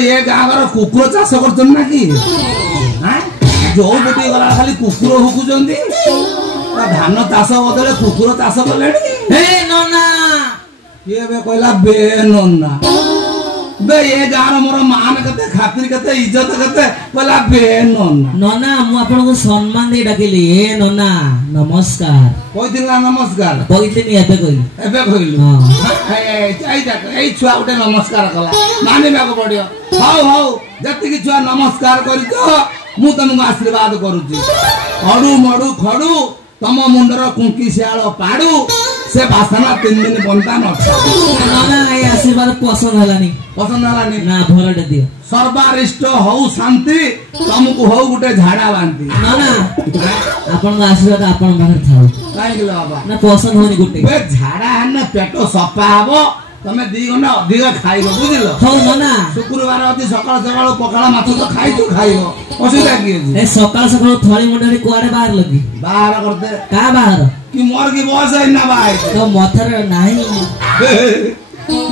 ये गाँव कुकुर चाष कर ना कि जो पटे गला खाली कुकुर हुकुंट धान चाष बदले कुकुर चाष कले नना किए कहला बे नना बे ये गाँव मोर मान के खातिर के इज्जत के कहला बे नना नना मु आपन सम्मान दे डाकिली हे नना नमस्कार कहला नमस्कार कहली एबे कहली ए छुआ गोटे नमस्कार कला मानिबा को पड़ियो हाउ हाउ जति छुआ नमस्कार करी तो मु तुमको आशीर्वाद करूची अड़ू मड़ू खड़ू तम मुंडर कुंकी सियाल पाड़ू से बासना 3 दिन बनता नना ए आशीर्वाद पसंद हलानी ना भरटे दियो सर्वारिष्ट हौ शांति तुमको हौ गुटे झाड़ा बांती नना आपन आशीर्वाद आपन बाहर थाओ काई गेलो बाबा ना पसंद होनी गुटे बे झाड़ा हन पेट सफा हबो तमे 2 घंटा अधिक खाइबो बुझिलो हो नना शुक्रवार अति सकाळ सकाळ पखाळा माछ तो खाइबो असुविधा की ए सकाळ सकाळ थळी मुंडरी कुआरे बाहर लगी बाहर करते का बाहर कि मोर की बॉस है ना भाई तो मथर नाही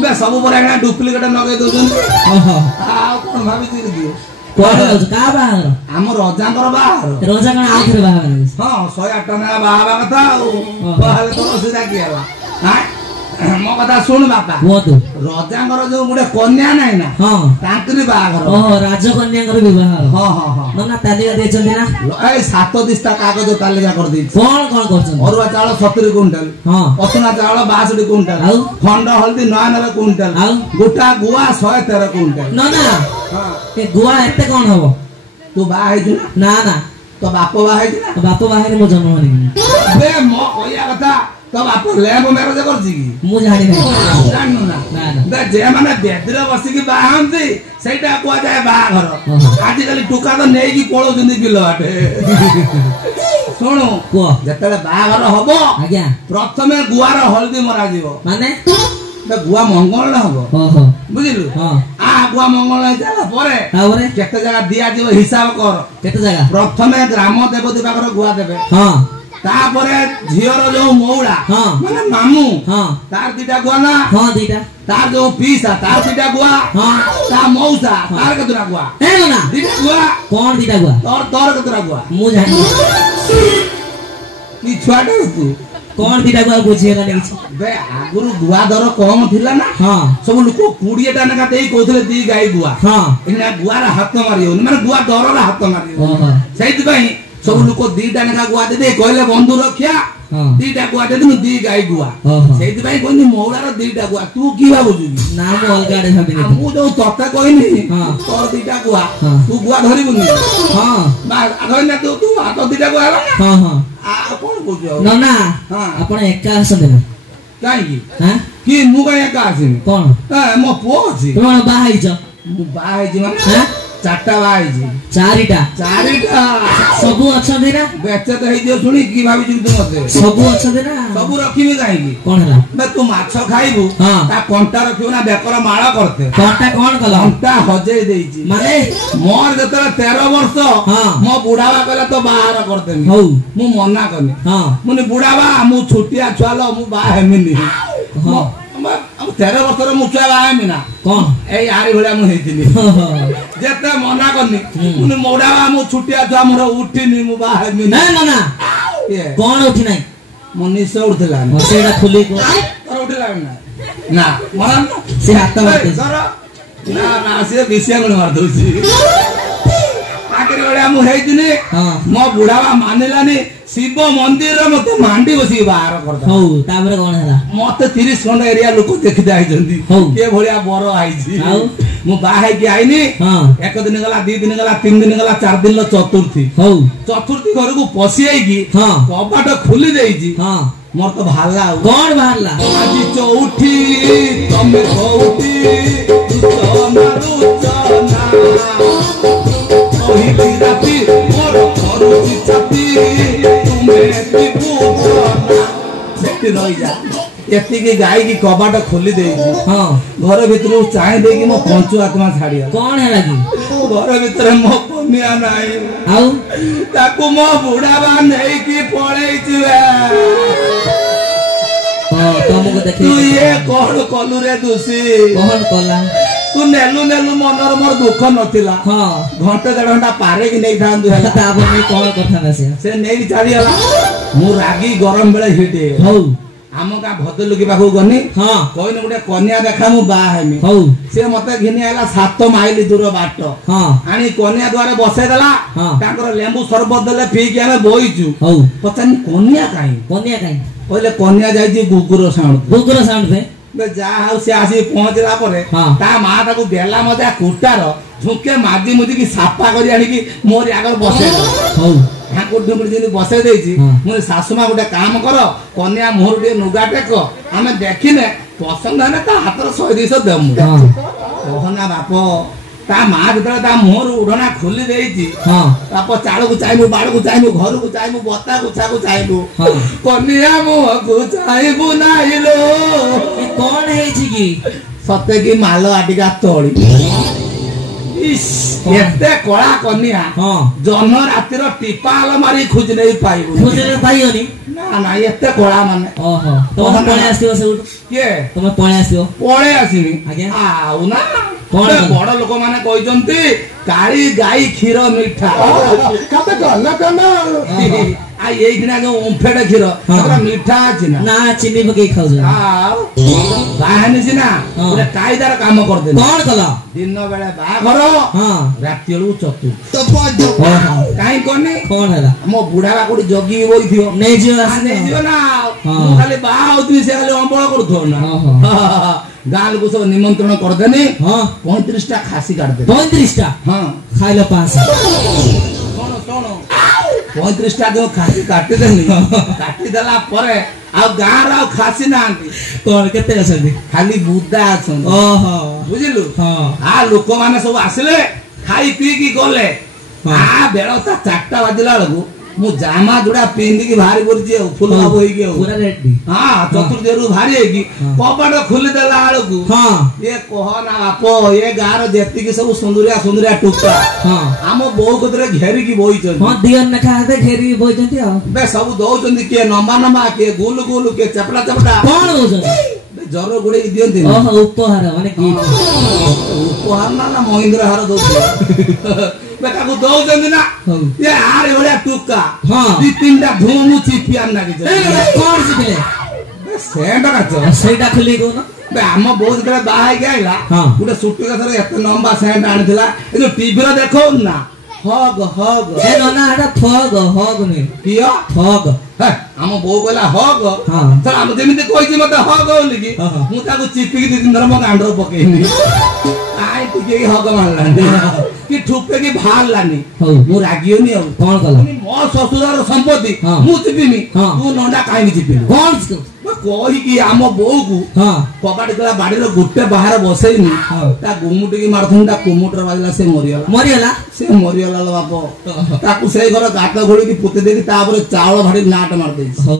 बे सब पर एकटा डुप्लीकेट नगे दोजन ओहो आ कोन भाबी दिर दियो कोन का बाहर हम रजांकर बाहर रोजा कण आखिर बाहर हां 108 टका बाहर कथा बाहर तो असुविधा की हला हां मो कथा सुन बापा बोतु रजांकर जो गुडे कन्या नाही ना हां तांकरी बाहर ओहो राजकन्याकर विवाह हां हां हां नना तालिका देचंदी ना ए 7 दिस्ता कागज तालिका कर दी कोन करछन अरुआ चावल 70 क्विंटल हां पसना चावल 62 क्विंटल आउ खंड हल्दी 99 क्विंटल आउ गोटा गुआ 113 क्विंटल नना हां ए गुआ एते कोन हबो तू बा है छु ना ना तो बाप बा है ना बाप बाहर मो जन्म होनी बे मो कहिया कथा तो बाप लेब मैरिज करछि की मु जानि नहीं जाननु ना ना बे जे माने बेदरे बसी की बाहंती सेटा को जाय बाघर आजि काली टुका तो नेई की पळो जंदी बिलो आटे सुनो को जतले बाघर हबो आज्ञा प्रथमे गुआर हल्दी मरा जीवो माने बे गुआ मंगल हबो ओहो बुझिलु हां आ गुआ मंगल जाला परे तावरे केते जगह दिया जीवो हिसाब कर केते जगह प्रथमे ग्राम देवती पाकर गुआ देबे हां तापरे झियर जो मौड़ा हां माने मामू हां तार दिटा गुआ ना हां दीटा तार जो पीसा तार दिटा गुआ हां ता मौसा तार केतरा गुआ ए ना दिटा गुआ कोन दीटा गुआ तोर केतरा गुआ मु जानि की छुआटे तू कोन दीटा गुआ बुझेला नहीं बे आगुरु गुआ दर कम थिला ना हां सब लोक 20 टा नका देई कहथले दी गाई गुआ हां इना गुआ रा हाथ मारियो माने गुआ दर रा हाथ मारियो ओहो सेति भाई सब लोक 2 टा नका गुआ दे कहले बंधु रखिया हां 2 टा गुआ दे दु दी गाई गुआ सेति भाई कोनी मौला रा 2 टा गुआ तू की भाबुजु नाम अलगाडे भाबी मु जो तते कहनी हां तोर 2 टा गुआ हां तू गुआ धरिबुनी हां बा आगर ना तू हाथ 2 टा गुआ हला हां हां आ कोन बुझो नना हां आपण एका आसते ना काई हां की मु का एका आसिन कोन ए मो पो छी तुम बाहाई छ मु बाहाई छी माने हां चारटा बाहाई छी चारिटा सब अछदे ना बेचे तो हे जो सुनी की भाबी छी तू मते सब अछदे ना सब रखिबे काई की कोन हला बे तू माछ खाइबू हां ता कंटा रखिबू ना बेकर माळा करते कंटा कोन कला कंटा हजे देई छी माने मोर जतरा 13 वर्ष हां मो बुढ़ावा कहला तो बाहर करते हौ मु मना करनी हां मुने बुढ़ावा मु छोटिया छुआलो मु बा हेमिनी हां हम 13 वर्ष मु छुआ बा हेमिना कोन ए यारी भलिया मु हेतिनी जेते मना करनी मुने मोडावा मु छुटिया छुआ मोर उठिनी मु बा हेमिनी ना ना ना ये कोन उठी नाही मनीष उठला सेडा खुली को तोर उठला ना मन से हाथ मारते ना ना से विषय गुण मार दोसी आखिर बड़े मु हेतिनी हां मो बुढ़ावा मानिलानी शिव मंदिर मते मांडी बसी बाहर करदा हौ ताबरे कोन हला मते 30 खंड एरिया लोक देखि जाय जंदी के भलिया बर आइजी हौ मु बाहे की आइनी हां एक दिन गला 2 दिन गला 3 दिन गला 4 दिन ल चतुर्थी हौ चतुर्थी घर को पसी आई की हां कबाट खुली देइजी हां मोर तो भाला कोन बाहरला आजी चौठी तमे चौठी रुचना रुचना ओही राती मोर करूची छाती तुमे की पूजना सेति रही जा एतिकी गाई की कबाट खोली दे हां घर भीतर चाहे देगी मो पंचु आत्मा छाड़ी कौन है लगी घर भीतर मो कन्या नाही आउ ताकू मो बुढ़ावा नहीं की पड़े तुमको देखे तू ये कौन कलु रे दूसी कौन कला तू नेलु नेलु मनर मोर दुख नथिला हां घंटे 1.5 घंटा पारे की नहीं थांदु है ताब में कौन कथा ना से नहीं चली गला मु रागी गरम बेले हिट हौ आम का भद्रलोकी पाखु गनी हां कहने गोटे कन्या देखा मु बा हेमी हौ से मते घिनी आला 7 माइल दूर बाट हां आनी कन्या द्वारे बसे देला हां ताकर लेंबू शरबत देले पी के हमें बोईचु हौ पतानी कन्या काई कहले कन्या जाई गुगुर साउंड थे जा हाउ से आसी पहुंचला परे ता मां ताकू देला मते कुटार झुके मादी मुदी की साफा करी आनी की मोर आगर बसे हौ हां कोडुमडी जेनी बसे देछि मोर सासुमा गोटे काम कर कन्या मोर दे नुगा टेक हमें देखिने पसंद है ता हातर 100-200 देमु कहना बाप ता मां जतरा ता मोर उडना खोली देछि हां बाप चाळू को चाइमु बाड़ को चाइमु घर को चाइमु बत्ता को छाको चाइमु कन्या मो को चाइबु नाइलो कौन है छी की सत्य की मालो आटिका तोड़ी इस एते कळा कन्या हां जन रातिर टिपा अलमारी खोज नहीं पाइबु खोज नहीं पाइयोनी ना ना एते कळा माने ओहो तुम पळे आसियो से के तुम पळे आसियो पळे आसीनी आज्ञा आउ ना कौन बड़ लोक माने कहजंती काली गाई क्षीर मीठा कते गल्ला कना आ एई दिना जो ओंफेड क्षीर तोरा मीठा अछि ना ना चीनी पके खाउ जे आउ बाहनी सिना पूरा कायदार काम कर दे कौन कला दिन बेले बाघर हां राति बेलू चतु काई कोनी कौन हैला मो बुढ़ा बाकुडी जगी होई थियो नै जियो आने जियो ना मु खाली बा होती से खाली अम्बळ करथो ना गाल को सब निमंत्रण कर देनी हां 35 टा खासी काट दे 35 टा हां खाइलो 5 सोनो 35 टा जो खासी काट देनी काटी देला परे आ गार आ खासी ना आंती तोर केते असली खाली बुद्धा अछन ओहो बुझिलु हां आ लोक माने सब आसिले खाई पी की गले आ बेलता 4टा बाजिला लगू मु जामा जुड़ा पिंदी की भारी पड़ची फुल बाबू होई के पूरा रेडी हां चतुर्देरु भारी है की कपड़ खुली देला आळकू हां ये कहना आपो ये गार जेती की सब सुंदरिया सुंदरिया टुका हां हम बहु कतरे घेरी की बोई छन हां दियन न खाते घेरी बोई जंती आ बे सब दो चंदी के नंबा नंबा के गुल गुल के चपड़ा चपड़ा कौन हो जन जरो गुडे की दियंती ओहो उपहार माने की उपहार ना महिंद्र हार दो बेटा को दो चंदी ना ये आरे बड़े टुका हां दी तीनटा धूमु चिपियान ना के कौन सिले सेंटा का सेटा खुली को ना बे हम बहुत बड़े बाहर गइला गुडे सुट्टी का थरे एते लंबा सेंट आनिथिला ए जो टीवी रे देखो ना हग हग ए नना एटा फग हग ने किया फग हे हम बो कहला हग हां त हम जेमिति कहिछि मते हग बोली की मु ताको चिपी की दिन धर्म गांडर पकेनी आइ टिके हग मानला कि ठुपे की भाल लानी मु रागियो नी अब कौन कला मो ससुरार संपत्ति मु चिपिनी तू नंडा काई चिपिनी कौन कही कि आम बोऊ को कबाड़ी कला बाड़ी गोटे बाहर बसैनी ता गुमुटी की मारथुंडा कुमुटर बाजला से मरियला बाप ताकू से घर गात घोड़ी की पुते देकी तापर चावल भाड़ी नाट मार देई